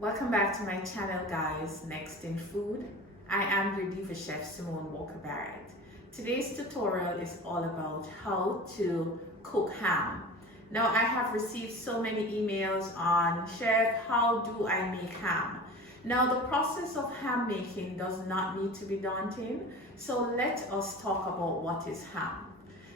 Welcome back to my channel, guys. Next in food, I am your diva chef Simone Walker Barrett. Today's tutorial is all about how to cook ham. Now, I have received so many emails on, chef, how do I make ham? Now, the process of ham making does not need to be daunting, so let us talk about what is ham.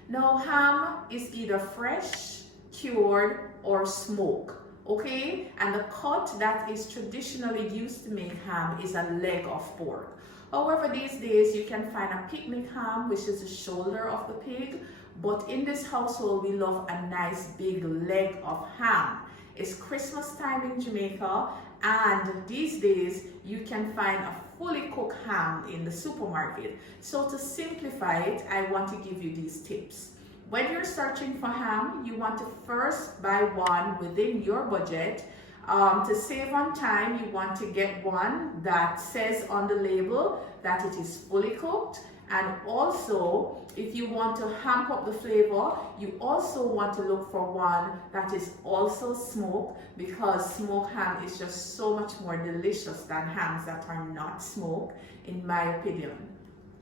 Now, ham is either fresh, cured, or smoked. Okay, and the cut that is traditionally used to make ham is a leg of pork. However, these days you can find a picnic ham, which is the shoulder of the pig, but in this household we love a nice big leg of ham. It's Christmas time in Jamaica, and these days you can find a fully cooked ham in the supermarket. So to simplify it, I want to give you these tips. When you're searching for ham, you want to first buy one within your budget. To save on time, you want to get one that says on the label that it is fully cooked. And also, if you want to amp up the flavor, you also want to look for one that is also smoked, because smoked ham is just so much more delicious than hams that are not smoked, in my opinion.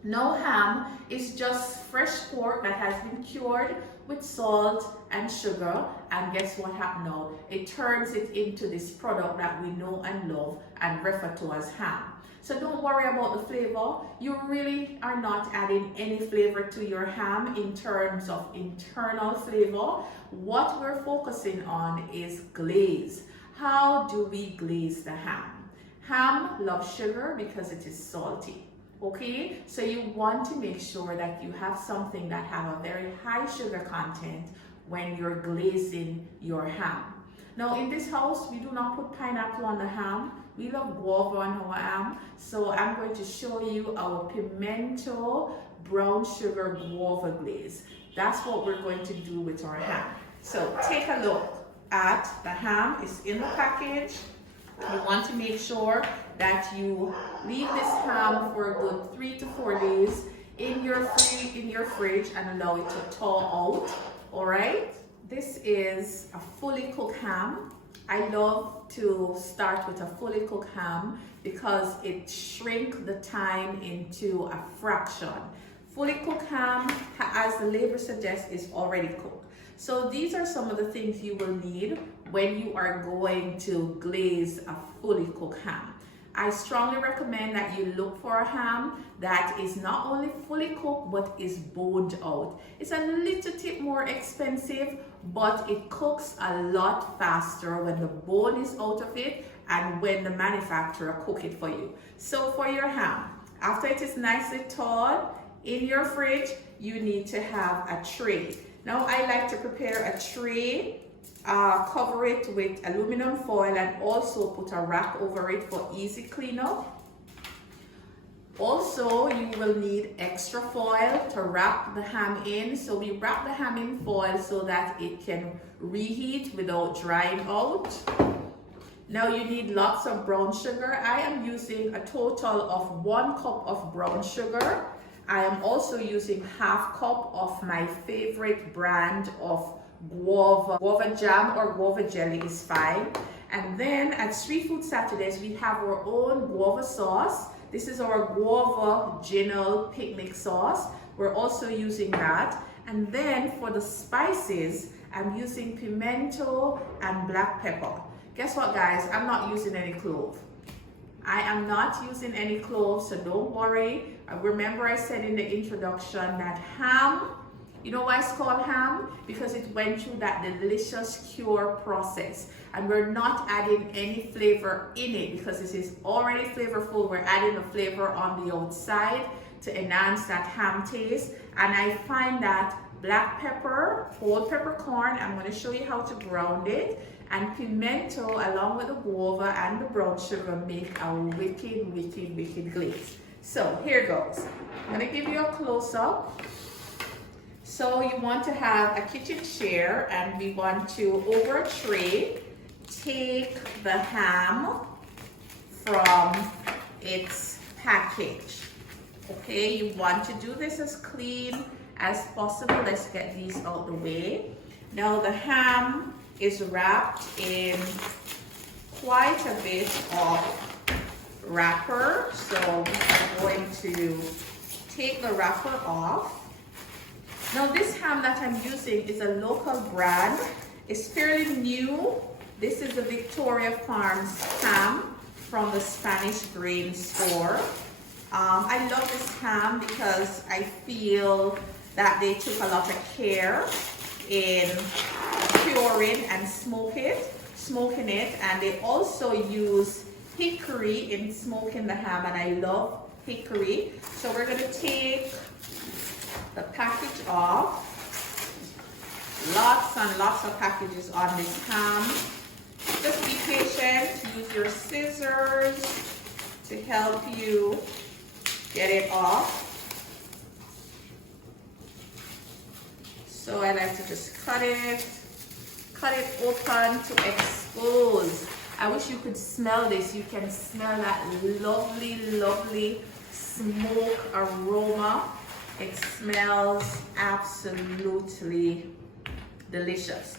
No, ham is just fresh pork that has been cured with salt and sugar, and guess what happened now? It turns it into this product that we know and love and refer to as ham. So don't worry about the flavor. You really are not adding any flavor to your ham in terms of internal flavor. What we're focusing on is glaze. How do we glaze the ham? Ham loves sugar because it is salty. Okay, so you want to make sure that you have something that have a very high sugar content when you're glazing your ham. Now, in this house, we do not put pineapple on the ham. We love guava on our ham. So I'm going to show you our pimento brown sugar guava glaze. That's what we're going to do with our ham. So take a look at the ham. It's in the package. You want to make sure that you leave this ham for a good 3 to 4 days in your fridge and allow it to thaw out. All right, this is a fully cooked ham. I love to start with a fully cooked ham because it shrinks the time into a fraction. Fully cooked ham, as the label suggests, is already cooked. So these are some of the things you will need when you are going to glaze a fully cooked ham. I strongly recommend that you look for a ham that is not only fully cooked but is boned out. It's a little bit more expensive, but it cooks a lot faster when the bone is out of it and when the manufacturer cook it for you. So for your ham, after it is nicely thawed in your fridge, you need to have a tray. Now I like to prepare a tray, cover it with aluminum foil, and also put a wrap over it for easy cleanup. Also, you will need extra foil to wrap the ham in. So we wrap the ham in foil so that it can reheat without drying out. Now you need lots of brown sugar. I am using a total of 1 cup of brown sugar. I am also using half cup of my favorite brand of guava jam or guava jelly is fine. And then at Street Food Saturdays, we have our own guava sauce. This is our guava genial picnic sauce. We're also using that. And then for the spices, I'm using pimento and black pepper. Guess what, guys? I'm not using any clove. I am not using any cloves, so don't worry. Remember I said in the introduction that ham, you know why it's called ham? Because it went through that delicious cure process. And we're not adding any flavor in it because this is already flavorful. We're adding a flavor on the outside to enhance that ham taste. And I find that black pepper, whole peppercorn, I'm going to show you how to ground it, and pimento along with the guava and the brown sugar make a wicked, wicked, wicked glaze. So here goes. I'm going to give you a close-up. So you want to have a kitchen chair, and we want to, over a tray, take the ham from its package. Okay, you want to do this as clean as possible. Let's get these out the way. Now the ham is wrapped in quite a bit of wrapper. So I'm going to take the wrapper off. Now this ham that I'm using is a local brand. It's fairly new. This is the Victoria Farms ham from the Spanish grain store. I love this ham because I feel that they took a lot of care in curing and smoking it, and they also use hickory in smoking the ham, and I love hickory. So we're going to take the package off. Lots and lots of packages on this ham. Just be patient. Use your scissors to help you get it off. So I like to just cut it open to expose. I wish you could smell this. You can smell that lovely, lovely smoke aroma. It smells absolutely delicious.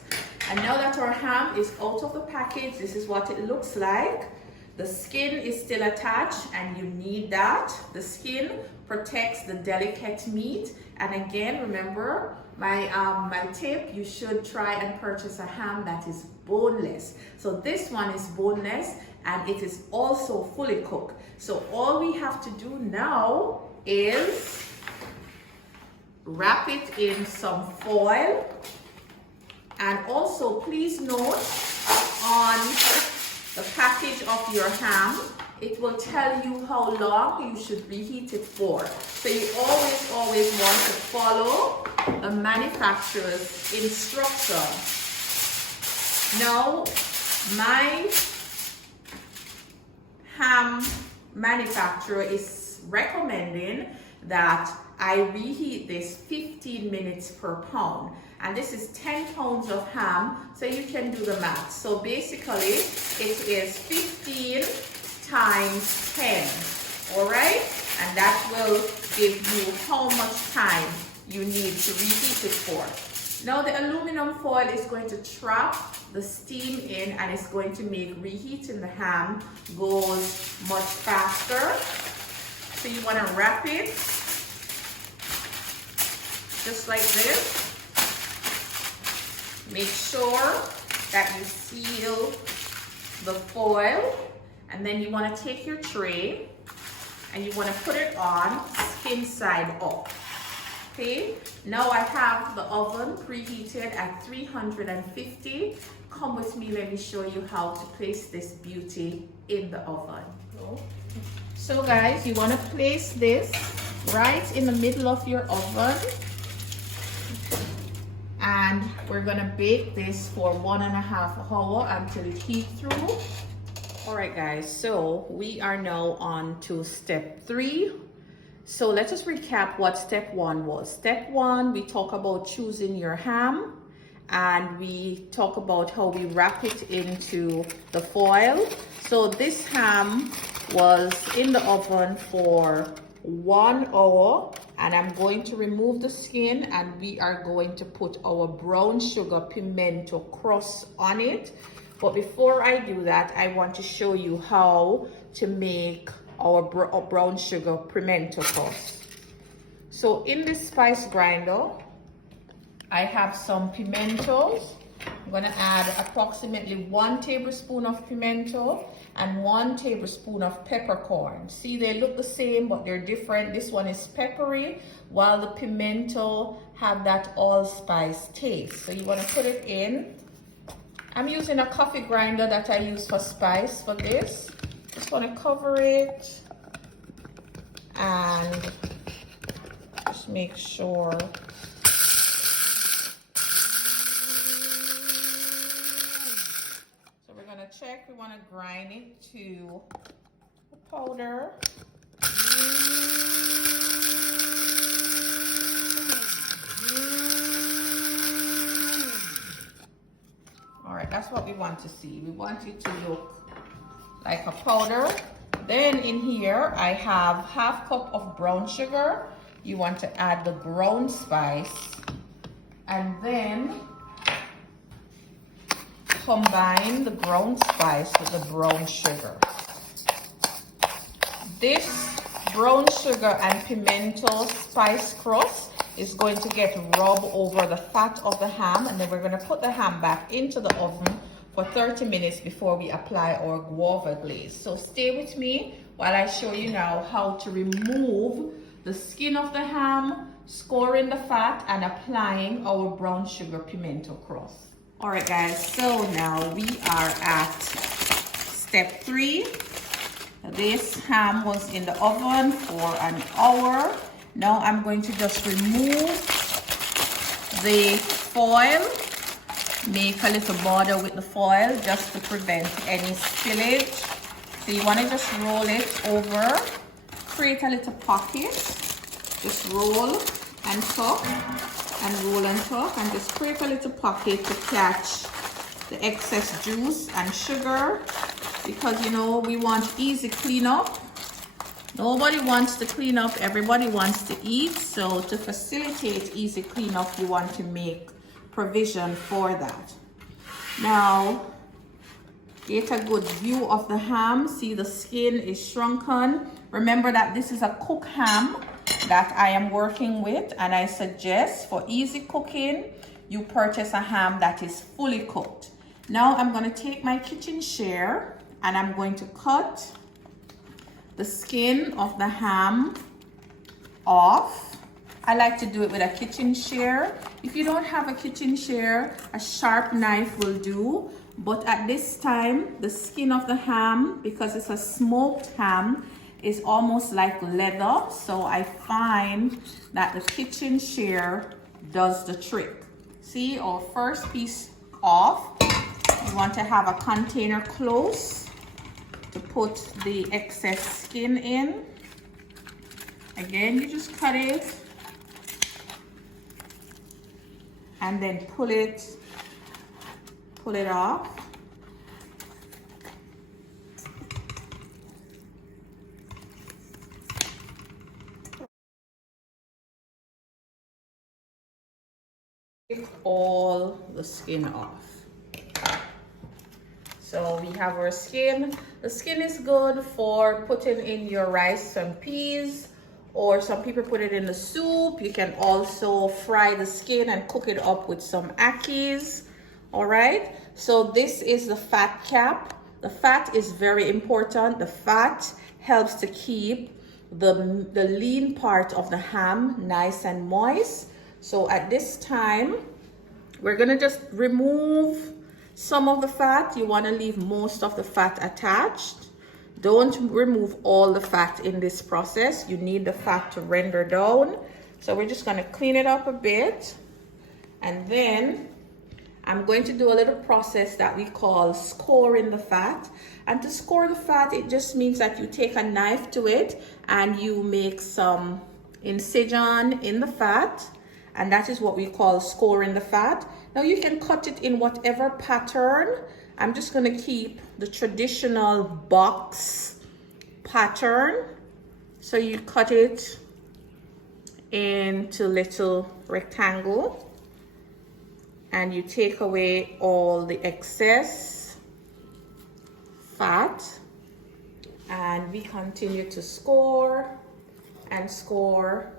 And now that our ham is out of the package, this is what it looks like. The skin is still attached, and you need that. The skin protects the delicate meat. And again, remember my tip, you should try and purchase a ham that is boneless. So this one is boneless, and it is also fully cooked. So all we have to do now is wrap it in some foil. And also please note on the package of your ham, it will tell you how long you should reheat it for. So you always want to follow the manufacturer's instruction. Now, my ham manufacturer is recommending that I reheat this 15 minutes per pound. And this is 10 pounds of ham, so you can do the math. So basically, it is 15 times 10, all right? And that will give you how much time you need to reheat it for. Now the aluminum foil is going to trap the steam in, and it's going to make reheating the ham goes much faster. So you want to wrap it just like this. Make sure that you seal the foil, and then you want to take your tray and you want to put it on skin side up. Okay, now I have the oven preheated at 350. Come with me, let me show you how to place this beauty in the oven. So guys, you want to place this right in the middle of your oven. And we're gonna bake this for 1.5 hours until it heats through. All right guys, so we are now on to step 3. So let us recap what step 1 was. Step 1, we talk about choosing your ham, and we talk about how we wrap it into the foil. So this ham was in the oven for 1 hour, and I'm going to remove the skin, and we are going to put our brown sugar pimento crust on it. But before I do that, I want to show you how to make our brown sugar pimento crust. So in this spice grinder, I have some pimentos. I'm gonna add approximately 1 tablespoon of pimento and 1 tablespoon of peppercorn. See, they look the same, but they're different. This one is peppery, while the pimento have that allspice taste. So you wanna put it in. I'm using a coffee grinder that I use for spice for this. Just wanna cover it and just make sure. Check, we want to grind it to a powder. All right, that's what we want to see. We want it to look like a powder. Then in here, I have 1/2 cup of brown sugar. You want to add the brown spice, and then combine the brown spice with the brown sugar. This brown sugar and pimento spice crust is going to get rubbed over the fat of the ham, and then we're going to put the ham back into the oven for 30 minutes before we apply our guava glaze. So stay with me while I show you now how to remove the skin of the ham, scoring the fat, and applying our brown sugar pimento crust. All right guys, so now we are at step 3. This ham was in the oven for an hour. Now I'm going to just remove the foil, make a little border with the foil just to prevent any spillage. So you want to just roll it over, create a little pocket, just roll and tuck and roll and tuck, and just create a little pocket to catch the excess juice and sugar, because you know we want easy cleanup. Nobody wants to clean up, everybody wants to eat. So to facilitate easy cleanup, you want to make provision for that. Now get a good view of the ham. See, the skin is shrunken. Remember that this is a cooked ham that I am working with, and I suggest for easy cooking you purchase a ham that is fully cooked. Now I'm going to take my kitchen shear and I'm going to cut the skin of the ham off. I like to do it with a kitchen shear. If you don't have a kitchen shear, a sharp knife will do. But at this time, the skin of the ham, because it's a smoked ham, is almost like leather. So I find that the kitchen shear does the trick. See, our first piece off. You want to have a container close to put the excess skin in. Again, you just cut it and then pull it off. Take all the skin off. So we have our skin. The skin is good for putting in your rice and peas, or some people put it in the soup. You can also fry the skin and cook it up with some akis. All right, so this is the fat cap. The fat is very important. The fat helps to keep the lean part of the ham nice and moist. So at this time, we're gonna just remove some of the fat. You want to leave most of the fat attached. Don't remove all the fat in this process. You need the fat to render down. So we're just going to clean it up a bit, and then I'm going to do a little process that we call scoring the fat. And to score the fat, it just means that you take a knife to it and you make some incision in the fat, and that is what we call scoring the fat. Now you can cut it in whatever pattern. I'm just going to keep the traditional box pattern. So you cut it into little rectangle and you take away all the excess fat, and we continue to score and score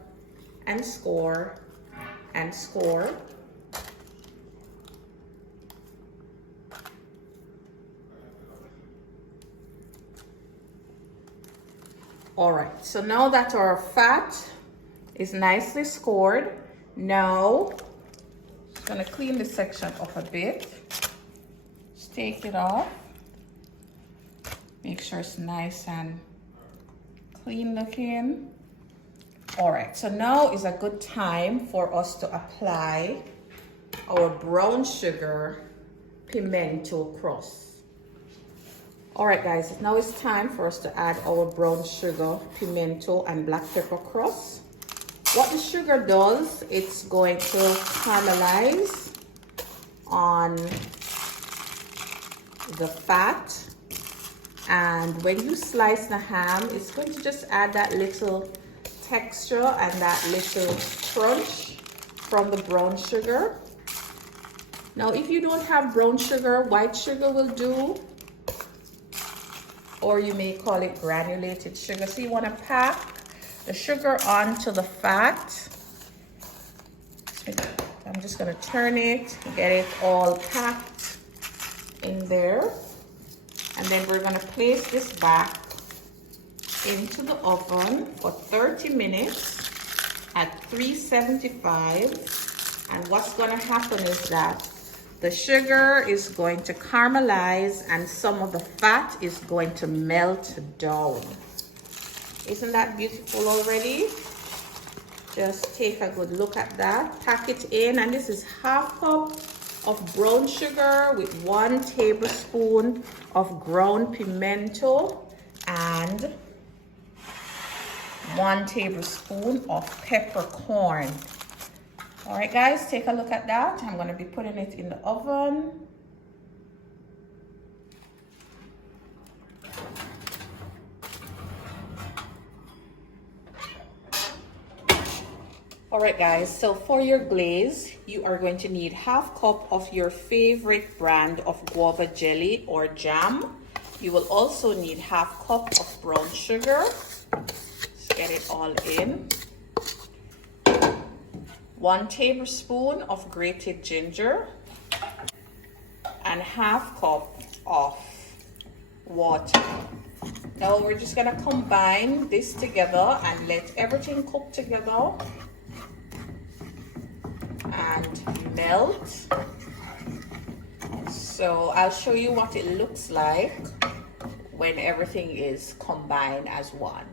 and score and score. All right, so now that our fat is nicely scored, now I'm gonna clean this section up a bit. Just take it off. Make sure it's nice and clean looking. All right, so now is a good time for us to apply our brown sugar pimento crust. All right, guys, now it's time for us to add our brown sugar, pimento, and black pepper crust. What the sugar does, it's going to caramelize on the fat. And when you slice the ham, it's going to just add that little texture and that little crunch from the brown sugar. Now, if you don't have brown sugar, white sugar will do, or you may call it granulated sugar. So you want to pack the sugar onto the fat. I'm just going to turn it, get it all packed in there. And then we're going to place this back into the oven for 30 minutes at 375. And what's going to happen is that the sugar is going to caramelize and some of the fat is going to melt down. Isn't that beautiful already? Just take a good look at that. Pack it in, and this is half cup of brown sugar with 1 tablespoon of ground pimento and 1 tablespoon of peppercorn. All right, guys, take a look at that. I'm going to be putting it in the oven. All right, guys, so for your glaze, you are going to need half cup of your favorite brand of guava jelly or jam. You will also need half cup of brown sugar. Let's get it all in. 1 tablespoon of grated ginger and half cup of water. Now we're just gonna combine this together and let everything cook together and melt. So I'll show you what it looks like when everything is combined as one.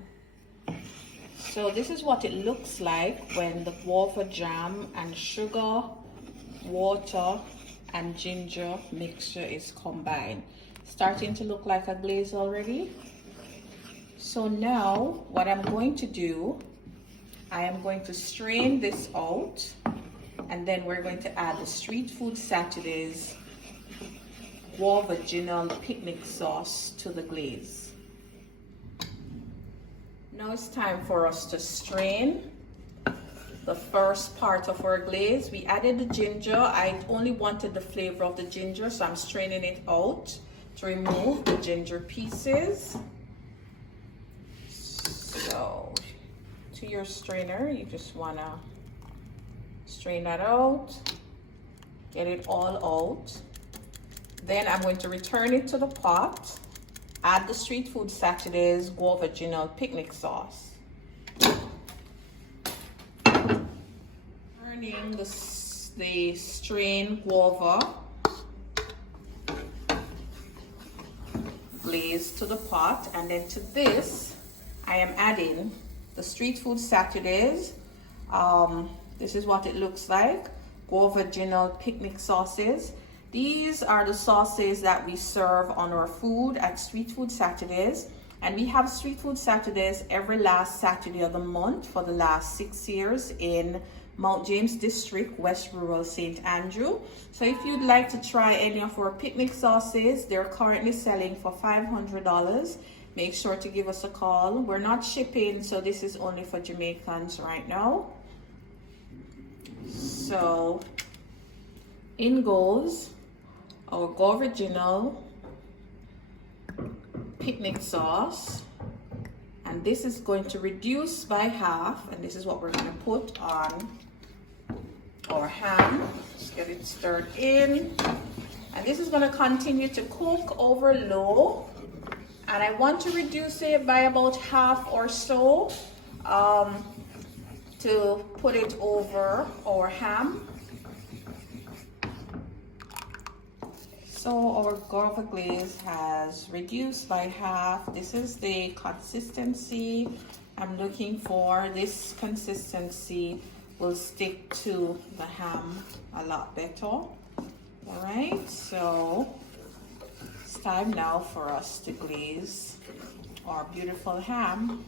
So this is what it looks like when the guava jam and sugar, water, and ginger mixture is combined. Starting to look like a glaze already. So now what I'm going to do, I am going to strain this out, and then we're going to add the Street Food Saturdays Guava Original picnic sauce to the glaze. Now it's time for us to strain the first part of our glaze. We added the ginger. I only wanted the flavor of the ginger, so I'm straining it out to remove the ginger pieces. So to your strainer, you just want to strain that out, get it all out. Then I'm going to return it to the pot. Add the Street Food Saturdays Guava Original picnic sauce. Turning the strained guava glaze to the pot, and then to this I am adding the Street Food Saturdays. This is what it looks like, Guava Original picnic sauces. These are the sauces that we serve on our food at Street Food Saturdays. And we have Street Food Saturdays every last Saturday of the month for the last 6 years in Mount James District, West Rural St. Andrew. So if you'd like to try any of our picnic sauces, they're currently selling for $500. Make sure to give us a call. We're not shipping, so this is only for Jamaicans right now. So in goes our Guava Original picnic sauce, and this is going to reduce by half, and this is what we're going to put on our ham. Just get it stirred in, and this is going to continue to cook over low, and I want to reduce it by about half or so to put it over our ham. So our guava glaze has reduced by half. This is the consistency I'm looking for. This consistency will stick to the ham a lot better. All right, so it's time now for us to glaze our beautiful ham.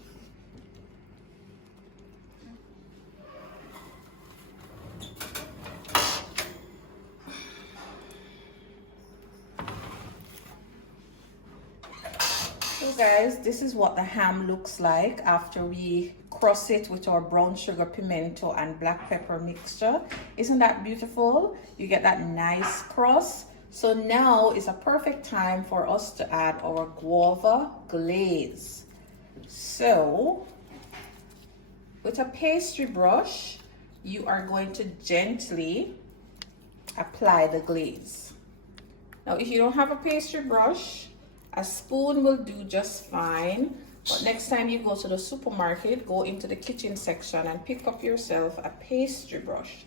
So guys, this is what the ham looks like after we crust it with our brown sugar, pimento, and black pepper mixture. Isn't that beautiful? You get that nice crust. So now is a perfect time for us to add our guava glaze. So with a pastry brush, you are going to gently apply the glaze. Now, if you don't have a pastry brush, a spoon will do just fine. But next time you go to the supermarket, go into the kitchen section and pick up yourself a pastry brush.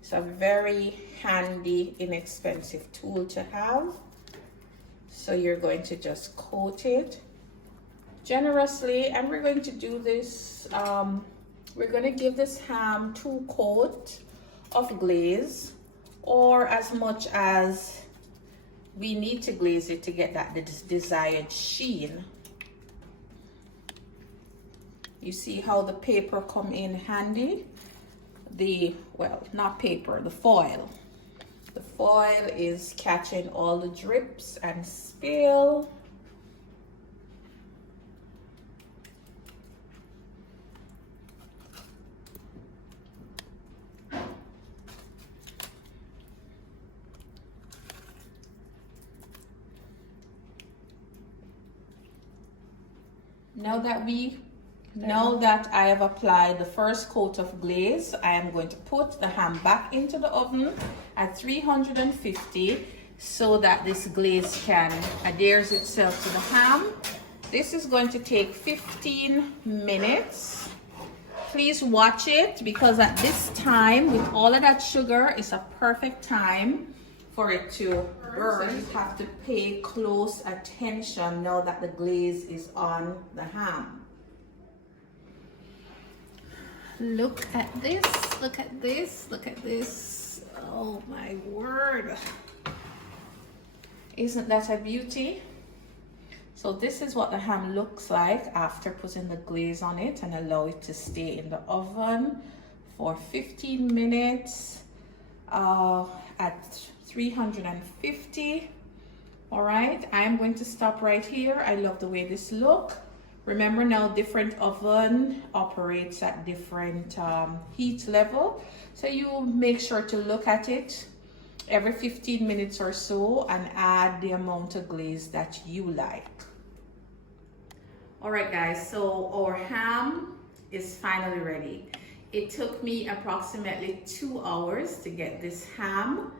It's a very handy, inexpensive tool to have. So you're going to just coat it generously, and we're going to do this. We're going to give this ham 2 coats of glaze, or as much as we need to glaze it to get that desired sheen. You see how the paper come in handy? Well, not paper, the foil. The foil is catching all the drips and spill. Now that I have applied the first coat of glaze, I am going to put the ham back into the oven at 350 so that this glaze can adhere itself to the ham. This is going to take 15 minutes. Please watch it, because at this time, with all of that sugar, it's a perfect time for it to burn. So you have to pay close attention now that the glaze is on the ham. Look at this, look at this, look at this. Oh my word. Isn't that a beauty? So this is what the ham looks like after putting the glaze on it, and allow it to stay in the oven for 15 minutes at 350. All right, I'm going to stop right here. I love the way this looks. Remember now, different oven operates at different heat level. So you make sure to look at it every 15 minutes or so and add the amount of glaze that you like. All right guys, so our ham is finally ready. It took me approximately 2 hours to get this ham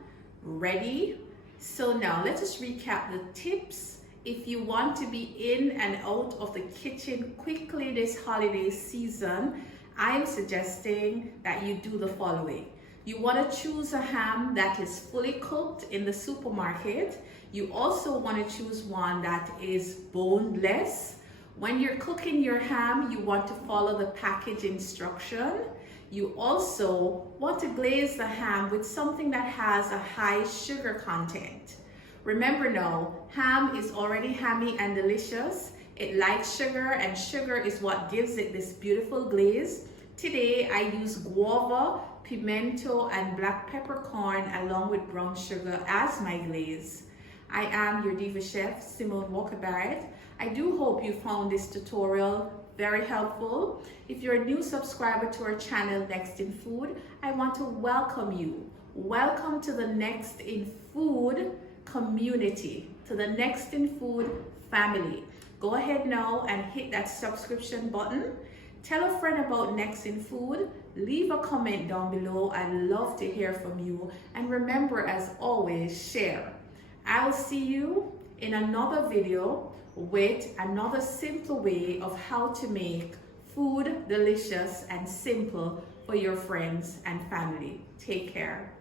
ready. So now let us recap the tips. If you want to be in and out of the kitchen quickly this holiday season, I'm suggesting that you do the following. You want to choose a ham that is fully cooked in the supermarket. You also want to choose one that is boneless. When you're cooking your ham, you want to follow the package instruction. You also want to glaze the ham with something that has a high sugar content. Remember now, ham is already hammy and delicious. It likes sugar, and sugar is what gives it this beautiful glaze. Today, I use guava, pimento, and black peppercorn along with brown sugar as my glaze. I am your diva chef, Simone Walker-Barrett. I do hope you found this tutorial very helpful. If you're a new subscriber to our channel, Next in Food, I want to welcome you. Welcome to the Next in Food community, to the Next in Food family. Go ahead now and hit that subscription button. Tell a friend about Next in Food. Leave a comment down below. I'd love to hear from you. And remember, as always, share. I'll see you in another video with another simple way of how to make food delicious and simple for your friends and family. Take care.